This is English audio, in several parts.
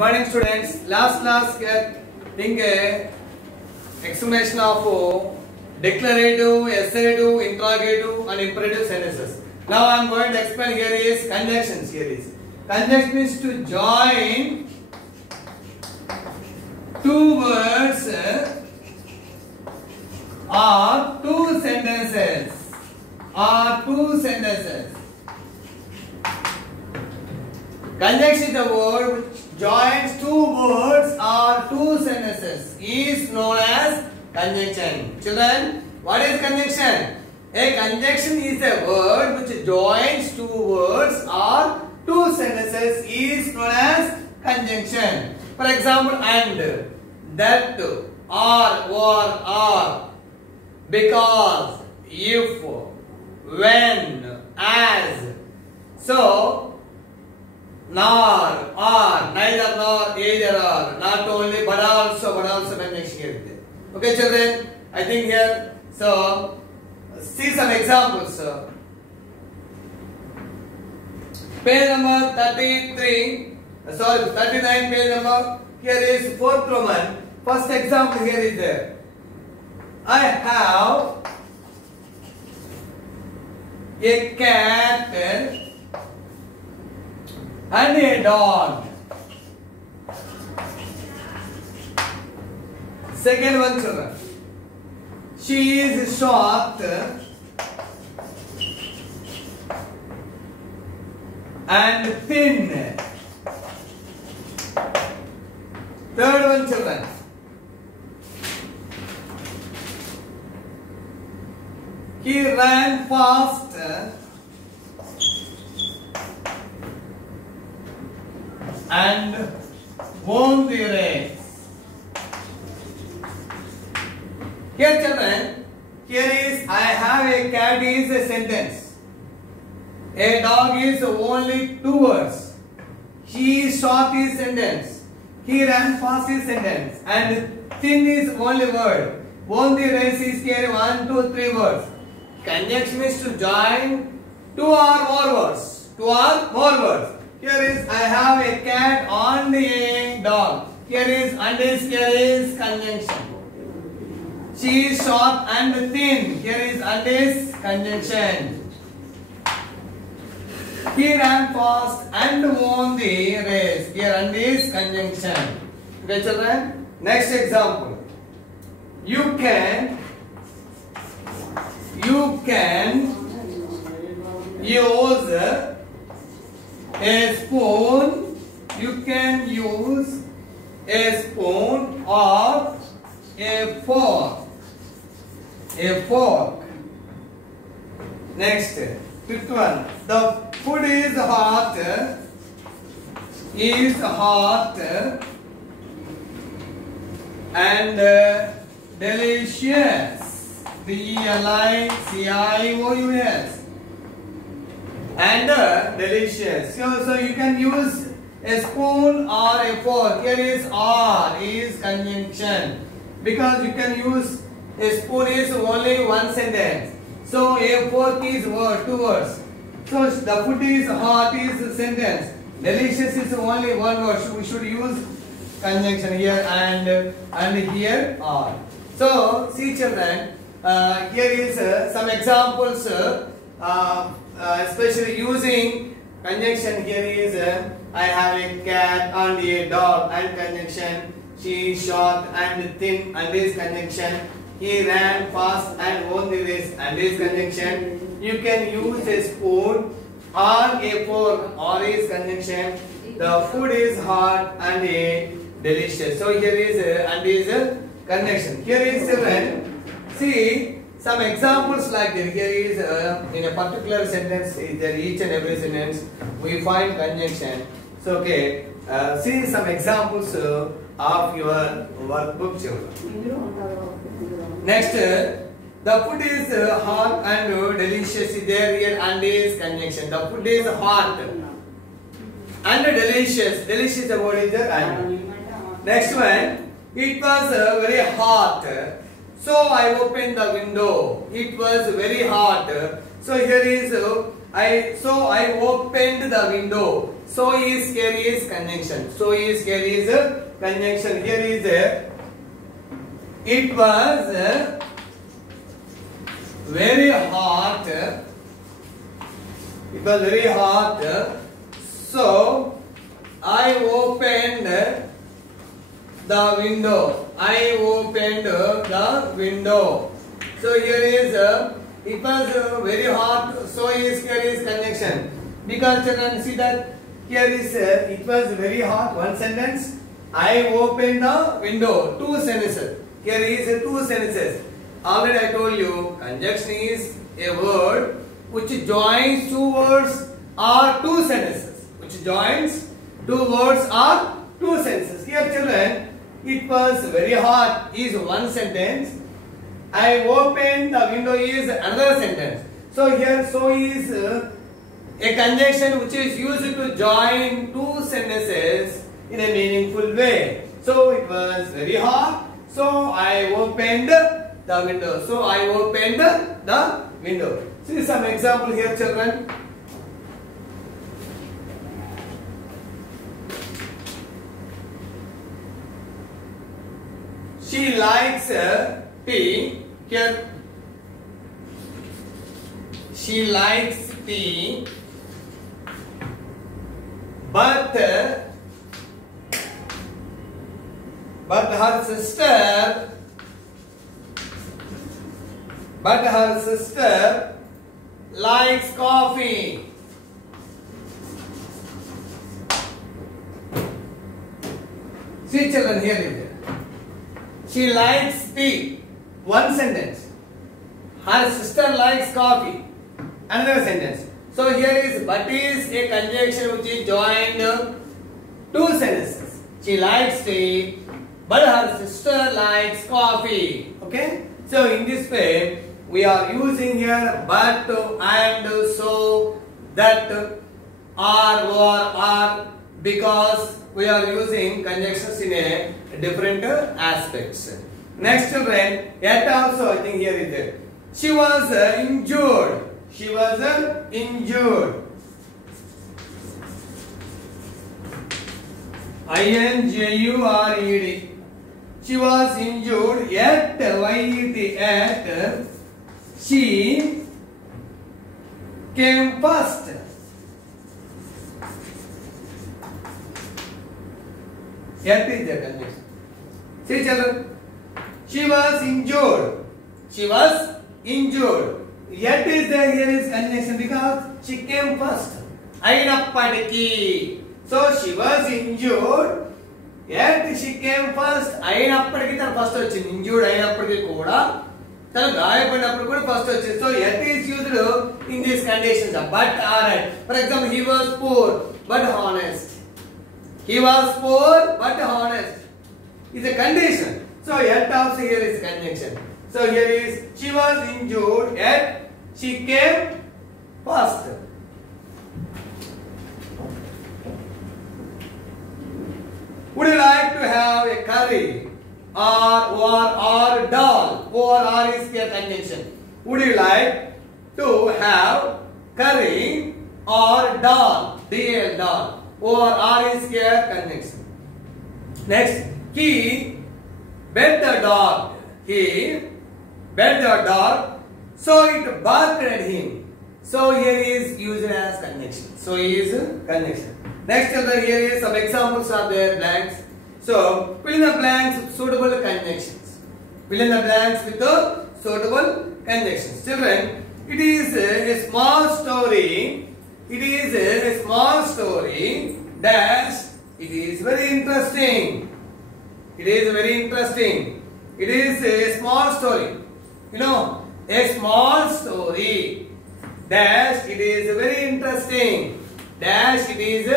morning, students. Last class think explanation of declarative, assertive, interrogative, and imperative sentences. Now I am going to explain. Here is conjunctions. Here is conjunction is to join two words or two sentences. Conjunction is the word which joins two words or two sentences is known as conjunction. Children, what is conjunction? A conjunction is a word which joins two words or two sentences is known as conjunction. For example, and, that, or, because, if, when, as. So, nor, or, neither nor, either or, not only but also conjunction here. Okay, children, I think here, so see some examples. Page number 39, page number. Here is fourth Roman. First example here is there. I have a cat and a dog. Second one, children. She is short and thin. Third one, children. He ran fast and won the race. Here, children, here is I have a cat is a sentence. A dog is only two words. He is short is sentence. He ran fast is sentence. And thin is only word. Won the race is here 1, 2, 3 words. Conjunction is to join two or more words. Here is I have a cat and a dog. Here is conjunction. She is short and thin. Here is and is conjunction. He ran fast and won the race. Here and is conjunction. Okay, children. Next example. You can use a spoon. You can use a spoon or a fork. Next, fifth one. The food is hot. And delicious. DELICIOUS. And delicious. So you can use a spoon or a fork. Here is or is conjunction. Because you can use a spoon is only one sentence. So a fork is word, two words. So the food is hot is a sentence. Delicious is only one word. So we should use conjunction here and here or. So see, children, here is some examples, especially using conjunction. Here is I have a cat and a dog and conjunction. She is short and thin and is conjunction. He ran fast and won the race and is conjunction. You can use a spoon or a fork or is conjunction. The food is hot and a delicious. So here is and is conjunction. Here is children. See some examples like this. Here is in a particular sentence. There each and every sentence we find conjunction. So okay, see some examples of your workbook, children. Next, the food is hot and delicious. There here and is conjunction. The food is hot and delicious. Delicious the word is there and. Next one, it was very hot. So I opened the window. It was very hot. So here is I opened the window. so is carries conjunction. So is carries conjunction. Here is it was very hot. It was very hot. So I opened the window. I opened the window. So here is it was very hot. So is carries conjunction. Because children see that here is it was very hot. One sentence. I opened the window. Two sentences. Here is two sentences. Already I told you conjunction is a word which joins two words or two sentences. Which joins two words or two sentences. Here children, it was very hot is one sentence. I opened the window is another sentence. So here so is a conjunction which is used to join two sentences in a meaningful way. So it was very hot. So I opened the window. So I opened the window. See some example here children. She likes tea. Here she likes tea, but her sister likes coffee. See children, here is it. She likes tea. One sentence. Her sister likes coffee. Another sentence. So here is but is a conjunction which is joined two sentences. She likes tea, but her sister likes coffee. Okay. So in this way, we are using here but and so that or because we are using conjunctions in a different aspects. Next children, yet also I think here is it. She was injured. She was injured. I-N-J-U-R-E-D. She was injured yet yet she came first. Yet is the conjunction. See children, she was injured. She was injured. Yet is there here is conjunction because she came first. Ainappatiki. So she was injured. Yet she came first. Ainappatiki than first వచ్చింది. Injured ainappatiki కూడా తన గాయపడినప్పుడు కూడా first వచ్చింది. So yet is used in these conditions. But alright. For example, he was poor but honest. He was poor but honest. Is a condition. So yet also here is conjunction. So here is she was injured yet she came first. Would you like to have a curry or dal? Or is here conjunction. Would you like to have curry or dal? D-L dal. Or is here conjunction. Next, he bet the dog. He bet the dog, so it barked at him. So here is used as conjunction. So he is conjunction. Next children, here is some examples of their blanks. So fill in the blanks with suitable conjunctions. Fill in the blanks with the suitable conjunctions. Children, it is a small story. It is a small story dash. It is very interesting. It is very interesting. It is a small story. You know, a small story dash. It is very interesting. Dash. It is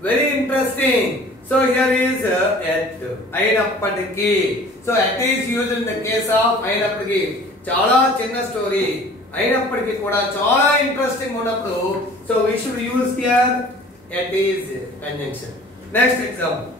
very interesting. So here is at Ainappatiki. So at is used in the case of Ainappatiki. Chala chinna story. Ainappatiki kuda chala interesting unnappudu. So we should use here at is conjunction. Next example.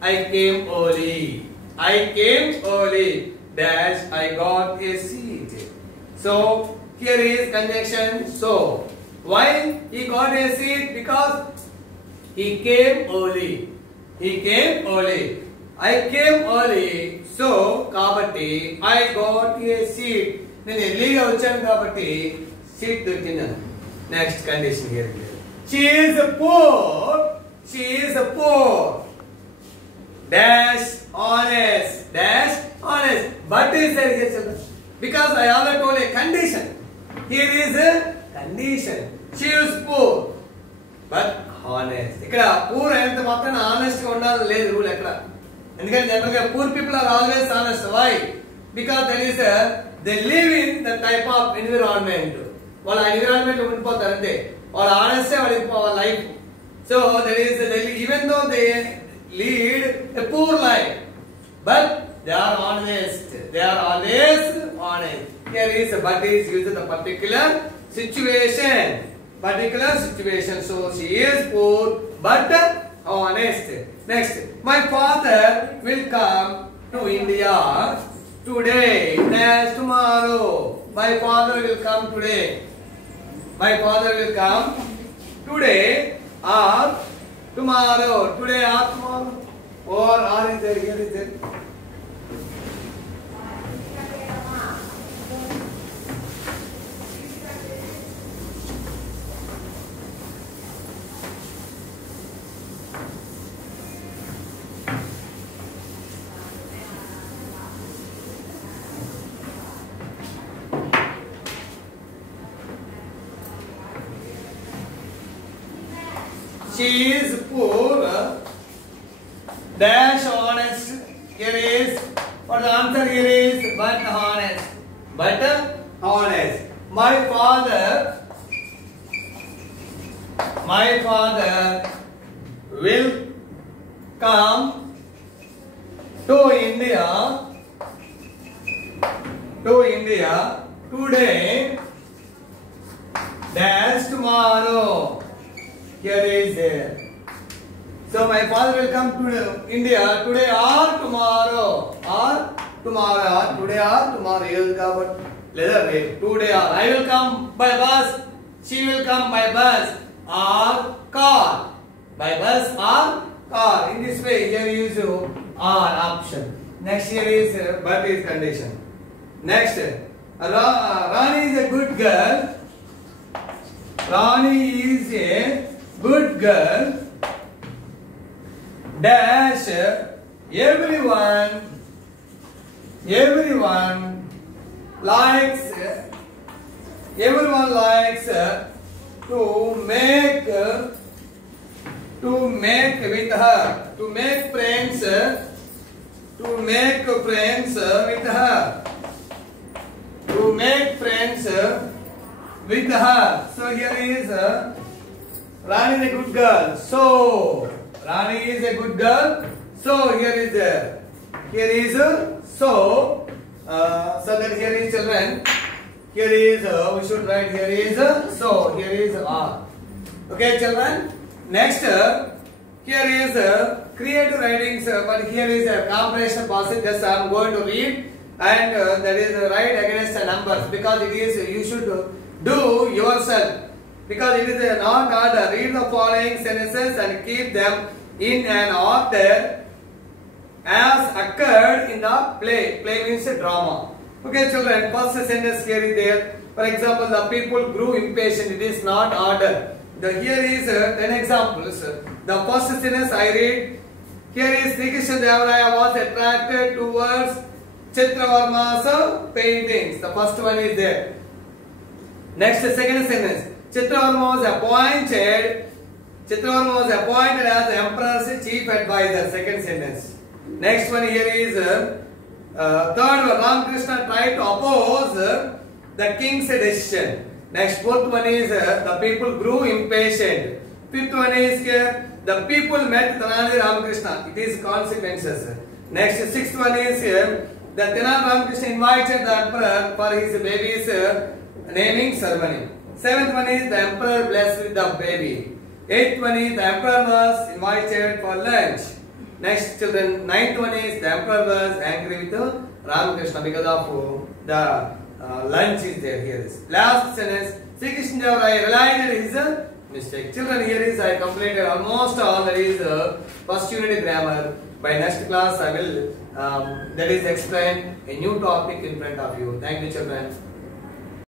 I came early. I came early. Dash. I got a seat. So here is conjunction. So why he got a seat? Because He came early. He came early. I came early. So, kabatti, I got a seat. నేను ఎర్లీగా వచ్చాను కాబట్టి seat దొరికింది. Next condition here. She is poor. She is poor. Dash honest. Dash honest. But is there here children? Because I already told a condition. Here is a condition. She is poor. But honest. ఇక్కడ poor అయినంత మాత్రం honest గా ఉండాలి లేదు rule ఎక్కడ. ఎందుకంటే general గా poor people are always honest. Why? Because there is a they live in the type of environment. వాళ్ళ ఎన్విరాన్మెంట్ లో ఉండిపోతారు అంతే. వాళ్ళ honest వాళ్ళ life. So there is even though they lead a poor life, but they are honest. They are always honest. Here is but is used the particular situation. Particular situation. So she is poor but honest. Next, my father will come to India today. That's tomorrow. My father will come today. My father will come today or tomorrow. Today or tomorrow. Or is there? Here is there. She is poor. Dash honest. Here is what the answer here is but honest. But honest. My father will come to India today. Dash tomorrow. Here is there. So my father will come to India today or tomorrow. Or tomorrow. Or today or tomorrow. He will come. Later, today or I will come by bus. She will come by bus or car. By bus or car. In this way, here you use or option. Next here is but is condition. Next, Rani is a good girl. Rani is a good girl. Dash everyone likes to make with her, to make friends with her, to make friends with her. So here is Rani is a good girl. So Rani is a good girl. So here is so. So that here is children. Here is we should write here is so. Here is R. Okay, children. Next here is creative writings, but here is a comprehension passage. Just I am going to read and that is write against the numbers because it is you should do yourself. Because it is not order. Read the following sentences and keep them in an order as occurred in the play. Play means a drama. Okay, children. First sentence here is there. For example, the people grew impatient. It is not order. Here is 10 examples. The first sentence I read. Here is Sri Krishna Deva Raya was attracted towards Chitravarma's paintings. The first one is there. Next, second sentence. Chitravarma was appointed as the emperor's chief advisor. Second sentence. Next one here is third one. Ramakrishna tried to oppose the king's decision. Next, fourth one is the people grew impatient. Fifth one is the people met Tenali Ramakrishna. It is consequences. Next, sixth one is the Tenali Ramakrishna invited the emperor for his baby's naming ceremony. Seventh one is the emperor blessed with the baby. Eighth one is the emperor was invited for lunch. Next, children, ninth one is the emperor was angry with Ramakrishna because of the lunch is there. Here is last sentence. Sri Krishna Deva Raya realized his mistake. Children, here is I completed almost all. That is first unit grammar. By next class I will that is explain a new topic in front of you. Thank you, children.